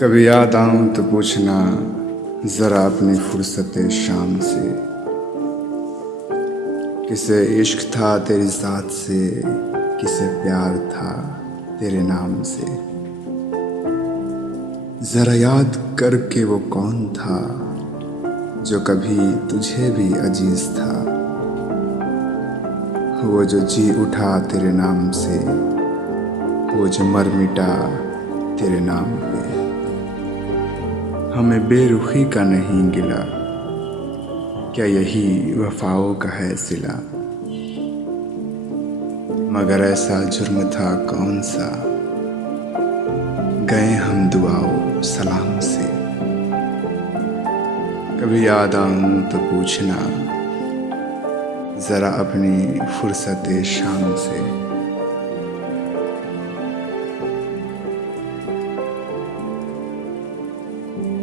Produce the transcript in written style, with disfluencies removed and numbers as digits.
कभी याद आऊं तो पूछना ज़रा अपनी फुर्सत शाम से, किसे इश्क था तेरी ज़ात से, किसे प्यार था तेरे नाम से। ज़रा याद करके वो कौन था जो कभी तुझे भी अजीज था, वो जो जी उठा तेरे नाम से, वो जो मर मिटा तेरे नाम पे। हमें बेरुखी का नहीं गिला, क्या यही वफाओं का है सिला। मगर ऐसा जुर्म था कौन सा, गए हम दुआओ सलाम से। कभी याद आऊं तो पूछना ज़रा अपनी फुर्सत शाम से।